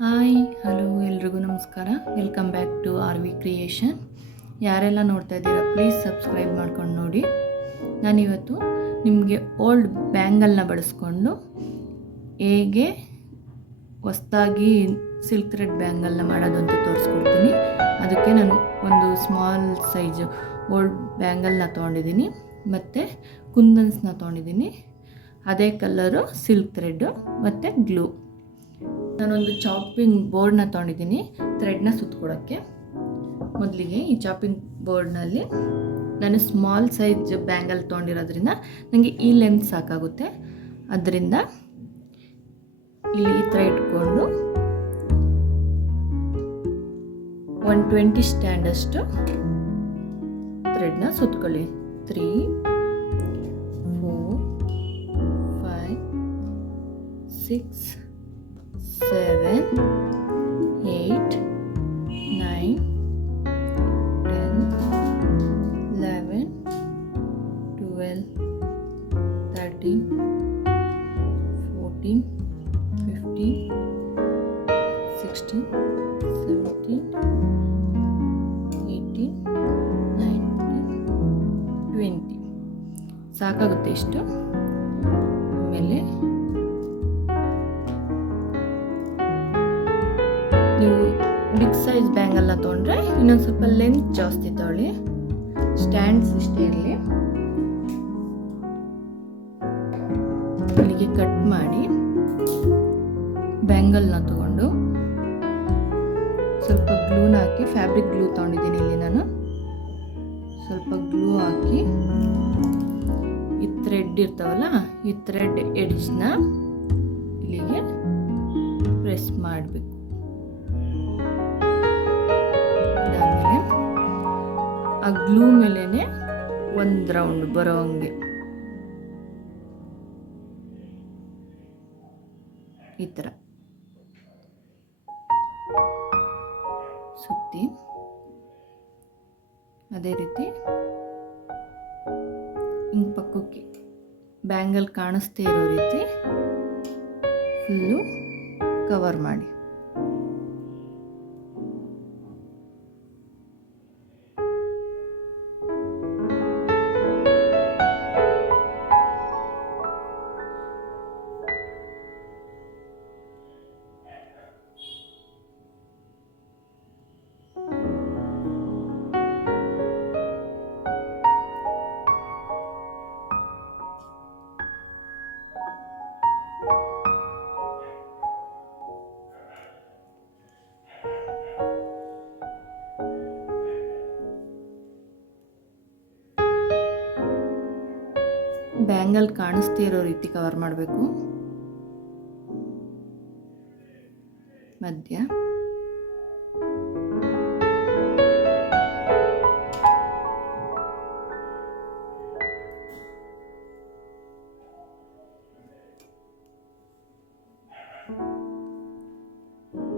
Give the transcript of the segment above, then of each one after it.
Hi hello ಎಲ್ರಿಗೂ ನಮಸ್ಕಾರ. Welcome back to R V creation. ಯಾರೆಲ್ಲ ನೋಡ್ತಾ ಇದ್ದೀರಾ ಪ್ಲೀಸ್ ಸಬ್ಸ್ಕ್ರೈಬ್ ಮಾಡ್ಕೊಂಡು ನೋಡಿ. ನಾನಿವತ್ತು ನಿಮಗೆ ಓಲ್ಡ್ ಬ್ಯಾಂಗಲ್ನ ಬಳಸ್ಕೊಂಡು ಹೇಗೆ ಹೊಸದಾಗಿ ಸಿಲ್ಕ್ ಥ್ರೆಡ್ ಬ್ಯಾಂಗಲ್ನ ಮಾಡೋದು ಅಂತ ತೋರಿಸ್ಕೊಡ್ತೀನಿ. ಅದಕ್ಕೆ ನಾನು ಒಂದು ಸ್ಮಾಲ್ ಸೈಜ್ ಓಲ್ಡ್ ಬ್ಯಾಂಗಲ್ನ ತೊಗೊಂಡಿದ್ದೀನಿ ಮತ್ತು ಕುಂದನ್ಸ್ನ ತೊಗೊಂಡಿದ್ದೀನಿ. ಅದೇ ಕಲರು ಸಿಲ್ಕ್ ಥ್ರೆಡ್ಡು ಮತ್ತು ಗ್ಲೂ. ನಾನೊಂದು ಚಾಪಿಂಗ್ ಬೋರ್ಡ್ನ ತೊಗೊಂಡಿದ್ದೀನಿ ಥ್ರೆಡ್ನ ಸುತ್ಕೊಳಕ್ಕೆ. ಮೊದಲಿಗೆ ಈ ಚಾಪಿಂಗ್ ಬೋರ್ಡ್ನಲ್ಲಿ ನಾನು ಸ್ಮಾಲ್ ಸೈಜ್ ಬ್ಯಾಂಗಲ್ ತೊಗೊಂಡಿರೋದ್ರಿಂದ ನನಗೆ ಈ ಲೆಂತ್ ಸಾಕಾಗುತ್ತೆ. ಅದರಿಂದ ಇಲ್ಲಿ ಈ ಥರ ಇಟ್ಕೊಂಡು 120 ಸ್ಟ್ಯಾಂಡಷ್ಟು ಥ್ರೆಡ್ನ ಸುತ್ಕೊಳ್ಳಿ. 3 4 5 6 7 8 9 10 11 12 13 14 15 16 17 18 19 20 ಸಾಕಾಗುತ್ತೆ ಇಷ್ಟು. ಆಮೇಲೆ ನೀವು ಬಿಗ್ ಸೈಜ್ ಬ್ಯಾಂಗಲ್ನ ತೊಗೊಂಡ್ರೆ ಇನ್ನೊಂದು ಸ್ವಲ್ಪ ಲೆಂತ್ ಜಾಸ್ತಿ ತಗೊಳ್ಳಿ. ಸ್ಟ್ಯಾಂಡ್ಸ್ ಇಷ್ಟೇ ಇರಲಿ. ಇಲ್ಲಿಗೆ ಕಟ್ ಮಾಡಿ ಬ್ಯಾಂಗಲ್ನ ತಗೊಂಡು ಸ್ವಲ್ಪ ಗ್ಲೂನ ಹಾಕಿ, ಫ್ಯಾಬ್ರಿಕ್ ಗ್ಲೂ ತೊಗೊಂಡಿದ್ದೀನಿ ಇಲ್ಲಿ ನಾನು. ಸ್ವಲ್ಪ ಗ್ಲೂ ಹಾಕಿ ಈ ಥ್ರೆಡ್ ಇರ್ತಾವಲ್ಲ, ಈ ಥ್ರೆಡ್ ಎಡ್ಜ್ನ ಇಲ್ಲಿಗೆ ಪ್ರೆಸ್ ಮಾಡಬೇಕು. ಇದಾದಮೇಲೆ ಆ ಗ್ಲೂ ಮೇಲೇ ಒಂದು ರೌಂಡ್ ಬರೋ ಹಂಗೆ ಈ ಥರ ಸುತ್ತಿ, ಅದೇ ರೀತಿ ಹಿಂಗೆ ಪಕ್ಕಕ್ಕೆ ಬ್ಯಾಂಗಲ್ ಕಾಣಿಸ್ತೇ ಇರೋ ರೀತಿ ಫುಲ್ಲು ಕವರ್ ಮಾಡಿ. ಬ್ಯಾಂಗಲ್ ಕಾಣಿಸ್ದೇ ಇರೋ ರೀತಿ ಕವರ್ ಮಾಡಬೇಕು. ಮಧ್ಯ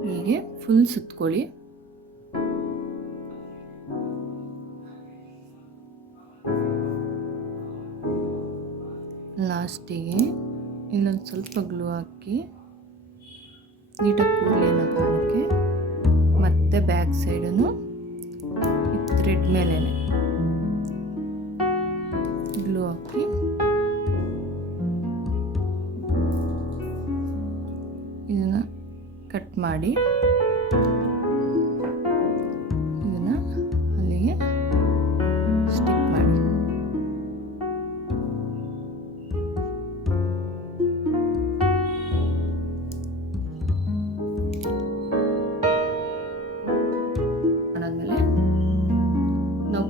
ಹೀಗೆ ಫುಲ್ ಸುತ್ಕೊಳ್ಳಿ. ಲಾಸ್ಟಿಗೆ ಇನ್ನೊಂದು ಸ್ವಲ್ಪ ಗ್ಲೂ ಹಾಕಿ ನೀಟಾಗಿ ಕೂರಲಿ ಅನ್ನೋ ಕಾರಣಕ್ಕೆ ಮತ್ತೆ ಬ್ಯಾಕ್ ಸೈಡನ್ನು ಈ ಥ್ರೆಡ್ ಮೇಲೆ ಗ್ಲೂ ಹಾಕಿ ಇದನ್ನು ಕಟ್ ಮಾಡಿ ಇದನ್ನು ಅಲ್ಲಿಗೆ ಸ್ಟಿಕ್ ಮಾಡಿ.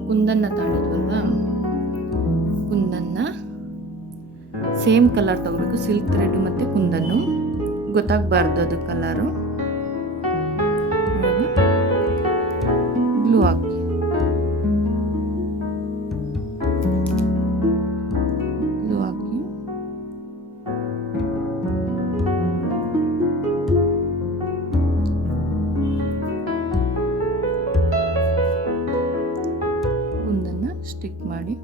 ಕುಂದನ್ನ ತಾಳಿದ್ವಲ್ವಾ, ಕುಂದನ್ನ ಸೇಮ್ ಕಲರ್ ತಗೋಬೇಕು. ಸಿಲ್ಕ್ ಥ್ರೆಡ್ ಮತ್ತು ಕುಂದನ್ನು ಗೊತ್ತಾಗಬಾರ್ದು ಅದು ಕಲರು. ಗ್ಲೂ ಹಾಕಿ ಸ್ಟಿಕ್ ಮಾಡಿ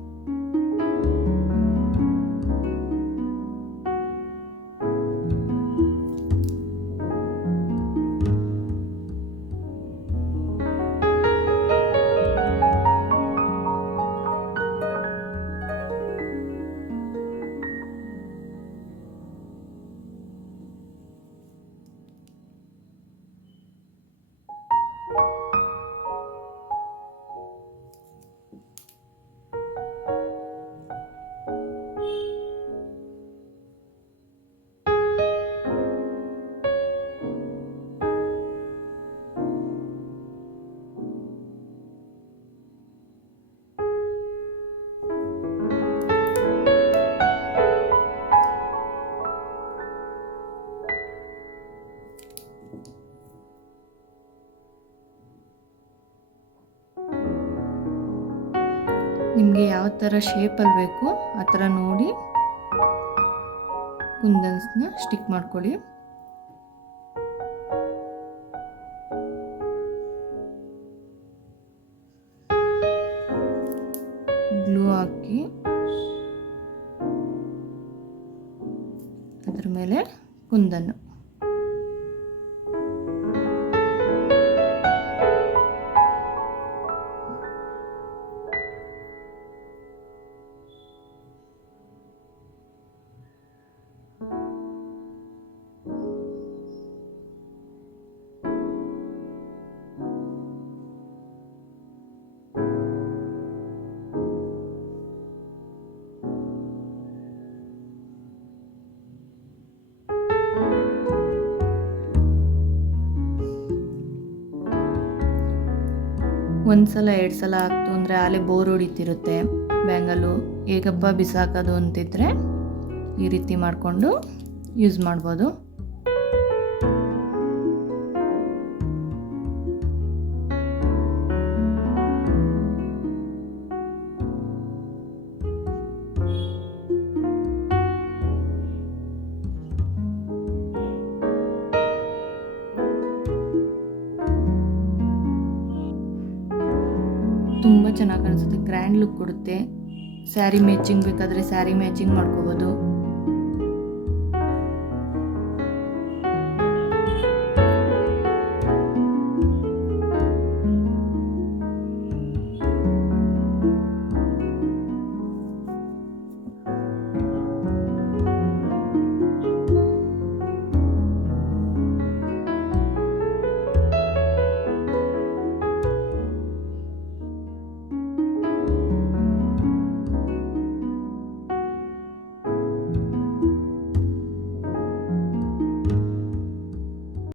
ನಿಮಗೆ ಯಾವ ಥರ ಶೇಪಲ್ಲಿ ಬೇಕು ಆ ಥರ ನೋಡಿ ಕುಂದನ್ಸ್ನ ಸ್ಟಿಕ್ ಮಾಡ್ಕೊಳ್ಳಿ. ಗ್ಲೂ ಹಾಕಿ ಅದ್ರ ಮೇಲೆ ಕುಂದನ್ನು. ಒಂದ್ಸಲ 2 ಸಲ ಆಗ್ತು ಅಂದರೆ ಆಲೆ ಬೋರ್ ಹೊಡಿತಿರುತ್ತೆ ಬ್ಯಾಂಗಲು, ಹೇಗಪ್ಪ ಬಿಸಾಕೋದು ಅಂತಿದ್ರೆ ಈ ರೀತಿ ಮಾಡಿಕೊಂಡು ಯೂಸ್ ಮಾಡ್ಬೋದು. ತುಂಬ ಚೆನ್ನಾಗಿ ಕಾಣಿಸುತ್ತೆ, ಗ್ರ್ಯಾಂಡ್ ಲುಕ್ ಕೊಡುತ್ತೆ. ಸ್ಯಾರಿ ಮ್ಯಾಚಿಂಗ್ ಬೇಕಾದರೆ ಸ್ಯಾರಿ ಮ್ಯಾಚಿಂಗ್ ಮಾಡ್ಕೋಬೋದು.